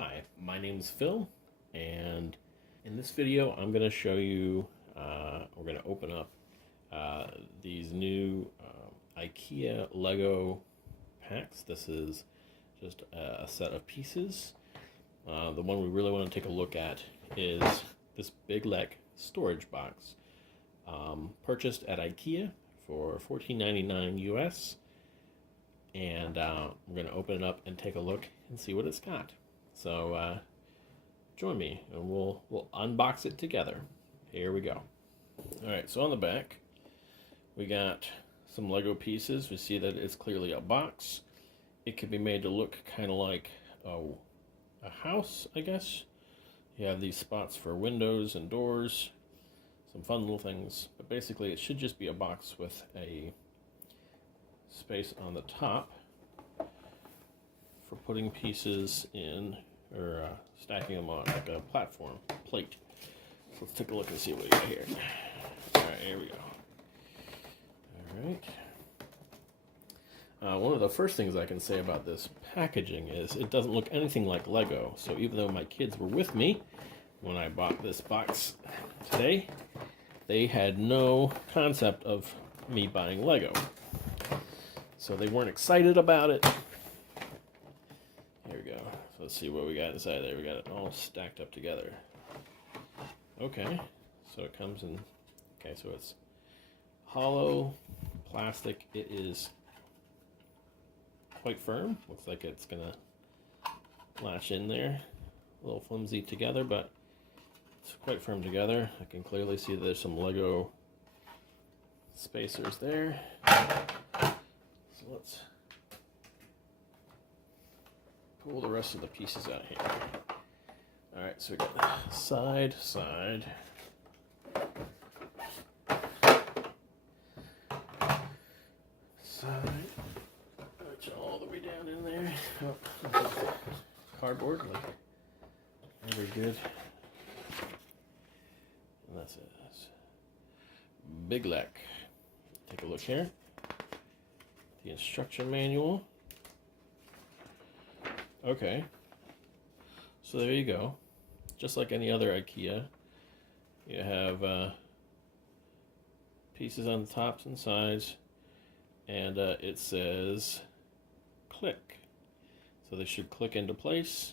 Hi, my name's Phil, and in this video I'm going to show you, we're going to open up these new IKEA Lego packs. This is just a set of pieces. The one we really want to take a look at is this BYGGLEK storage box, purchased at IKEA for $14.99 US, and we're going to open it up and take a look and see what it's got. So join me and we'll unbox it together. Here we go. Alright, so on the back we got some Lego pieces. We see that it's clearly a box. It can be made to look kind of like a house, I guess. You have these spots for windows and doors, some fun little things, but basically it should just be a box with a space on the top for putting pieces in, or stacking them on like a platform plate. So let's take a look and see what we got here. Alright, here we go. Alright. One of the first things I can say about this packaging is it doesn't look anything like Lego. So even though my kids were with me when I bought this box today, they had no concept of me buying Lego. So they weren't excited about it. Here we go. So let's see what we got inside there. We got it all stacked up together. Okay, so it comes in, okay, so it's hollow plastic. It is quite firm. Looks like it's gonna latch in there. A little flimsy together, but it's quite firm together. I can clearly see that there's some Lego spacers there. So let's pull the rest of the pieces out here. Alright, so we got side, side. Side. Reach all the way down in there. Oh, cardboard, like very good. And that's it. That's BYGGLEK. Take a look here. The instruction manual. Okay, so there you go. Just like any other IKEA, you have pieces on the tops and sides, and it says click. So they should click into place.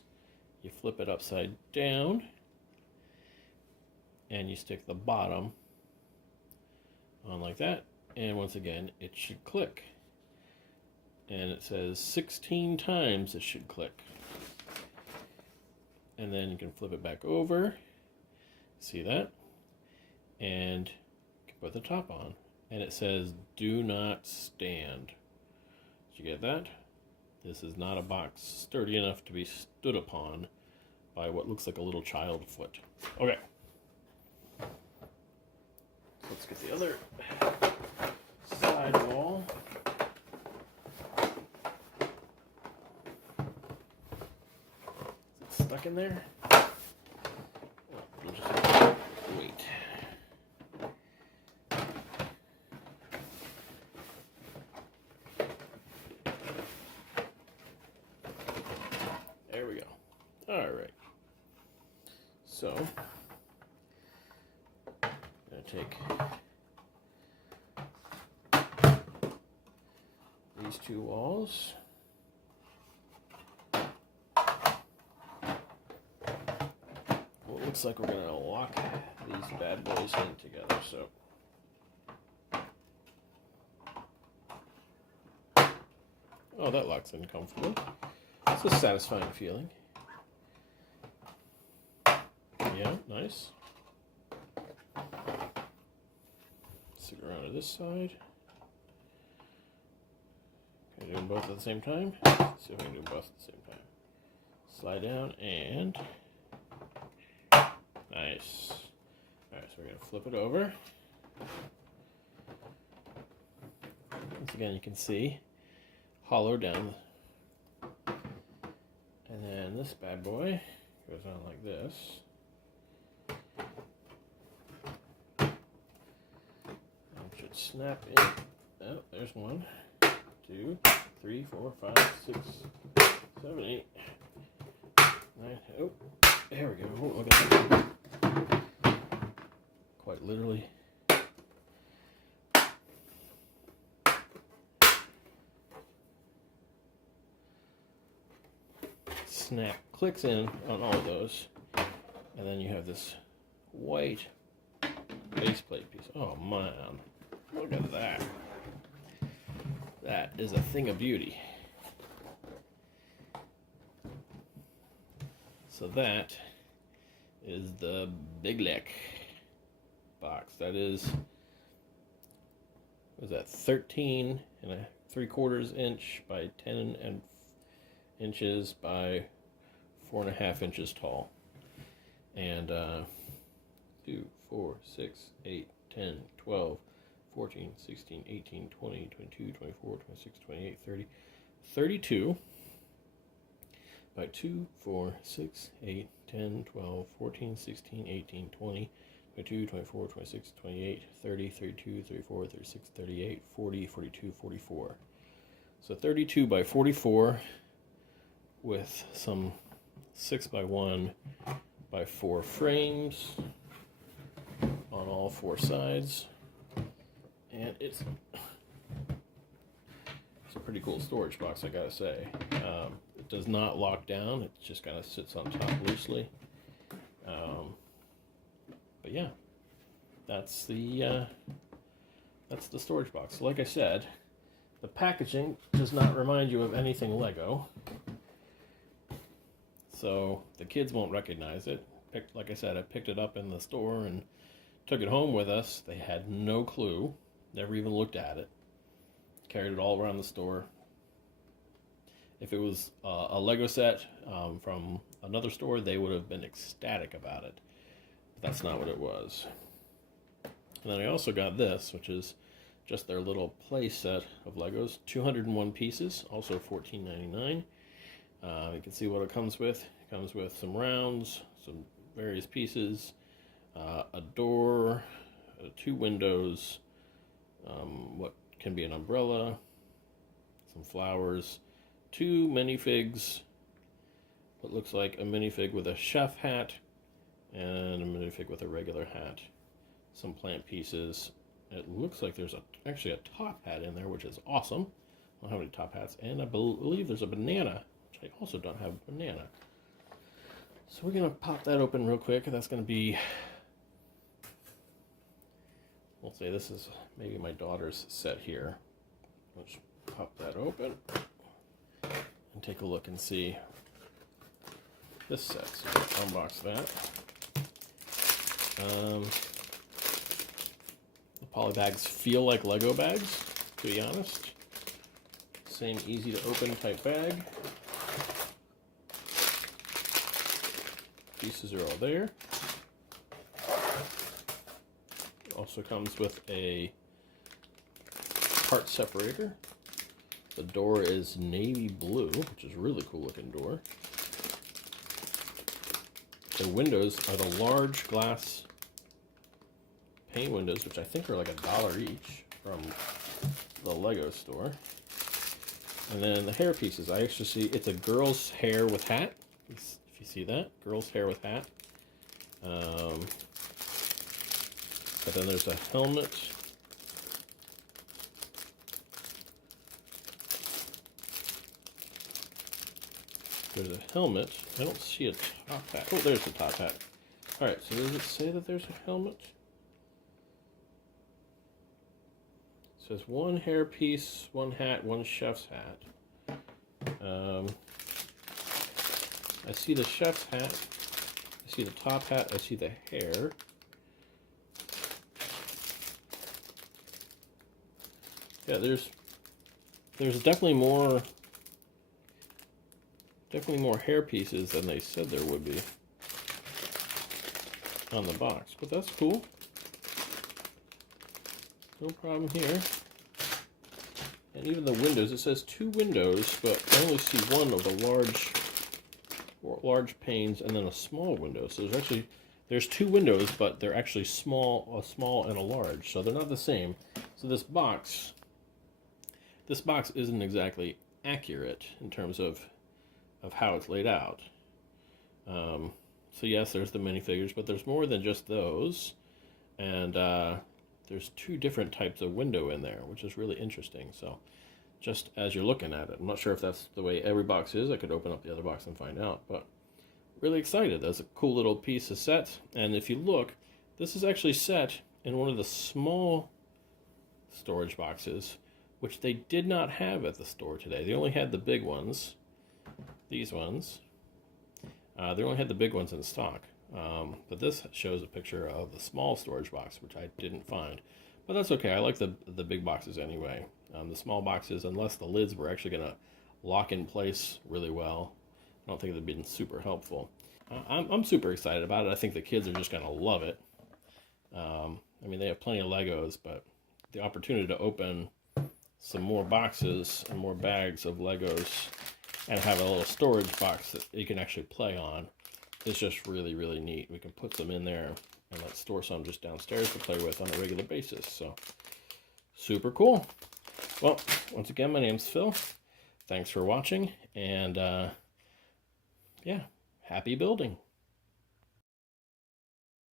You flip it upside down, and you stick the bottom on like that, and once again it should click. And it says 16 times it should click. And then you can flip it back over. See that? And you can put the top on. And it says do not stand. Did you get that? This is not a box sturdy enough to be stood upon by what looks like a little child foot. Okay. Let's get the other side wall. Stuck in there? Oh, we'll just wait. There we go. Alright. So, I'm going to take these two walls. Looks like we're going to lock these bad boys in together, so. Oh, that locks in comfortably. It's a satisfying feeling. Yeah, nice. Stick around to this side. Can I do them both at the same time? Let's see if we can do them both at the same time. Slide down and... Nice. Alright, so we're going to flip it over. Once again, you can see hollow down. And then this bad boy goes on like this. And it should snap in. Oh, there's 1, 2, 3, 4, 5, 6, 7, 8, 9. Oh, there we go. Oh, look at that. Quite literally. Snap clicks in on all of those, and then you have this white baseplate piece. Oh man, look at that. That is a thing of beauty. So that is the BYGGLEK box. That is, what is that, 13 and 3/4 inch by 10 inches by 4.5 inches tall. And 2, 4, 6, 8, 10, 12, 14, 16, 18, 20, 22, 24, 26, 28, 30, 32 by 2, 4, 6, 8, 10, 12, 14, 16, 18, 20, 22, 24, 26, 28, 30, 32, 34, 36, 38, 40, 42, 44. So 32 by 44 with some 6 by 1 by 4 frames on all 4 sides. And it's a pretty cool storage box, I gotta say. It does not lock down, it just kind of sits on top loosely. But yeah, that's the storage box. Like I said, the packaging does not remind you of anything Lego, so the kids won't recognize it. Like I said, I picked it up in the store and took it home with us. They had no clue, never even looked at it. Carried it all around the store. If it was a Lego set from another store, they would have been ecstatic about it. But that's not what it was. And then I also got this, which is just their little play set of Legos. 201 pieces, also $14.99. You can see what it comes with. It comes with some rounds, some various pieces, a door, 2 windows, what can be an umbrella, some flowers, 2 minifigs, what looks like a minifig with a chef hat, and a minifig with a regular hat, some plant pieces. It looks like there's actually a top hat in there, which is awesome. I don't have any top hats, and I believe there's a banana, which I also don't have a banana. So we're gonna pop that open real quick. That's gonna be, we'll say this is maybe my daughter's set here. Let's pop that open and take a look and see this set. So unbox that. The poly bags feel like Lego bags, to be honest. Same easy to open type bag. Pieces are all there. Also comes with a part separator. The door is navy blue, which is a really cool looking door. The windows are the large glass pane windows, which I think are like $1 each from the Lego store. And then the hair pieces, I actually see it's a girl's hair with hat. If you see that, girl's hair with hat. But then there's a helmet. There's a helmet. I don't see a top hat. Oh, there's the top hat. Alright, so does it say that there's a helmet? It says 1 hair piece, 1 hat, 1 chef's hat. I see the chef's hat. I see the top hat. I see the hair. Yeah, there's definitely more hair pieces than they said there would be on the box, but that's cool. No problem here. And even the windows, it says 2 windows, but I only see one of the large panes and then a small window. So there's 2 windows, but they're actually a small and a large, so they're not the same. So this box isn't exactly accurate in terms of how it's laid out. So yes, there's the minifigures, but there's more than just those. And there's 2 different types of window in there, which is really interesting. So just as you're looking at it, I'm not sure if that's the way every box is. I could open up the other box and find out, but really excited. That's a cool little piece of set. And if you look, this is actually set in one of the small storage boxes, which they did not have at the store today. They only had the big ones, these ones. They only had the big ones in stock. But this shows a picture of the small storage box, which I didn't find. But that's okay. I like the big boxes anyway. The small boxes, unless the lids were actually going to lock in place really well, I don't think they've been super helpful. I'm super excited about it. I think the kids are just going to love it. I mean, they have plenty of Legos, but the opportunity to open some more boxes and more bags of Legos and have a little storage box that you can actually play on is just really, really neat. We can put some in there and let's store some just downstairs to play with on a regular basis. So, super cool. Well, once again, my name's Phil. Thanks for watching, and yeah, happy building.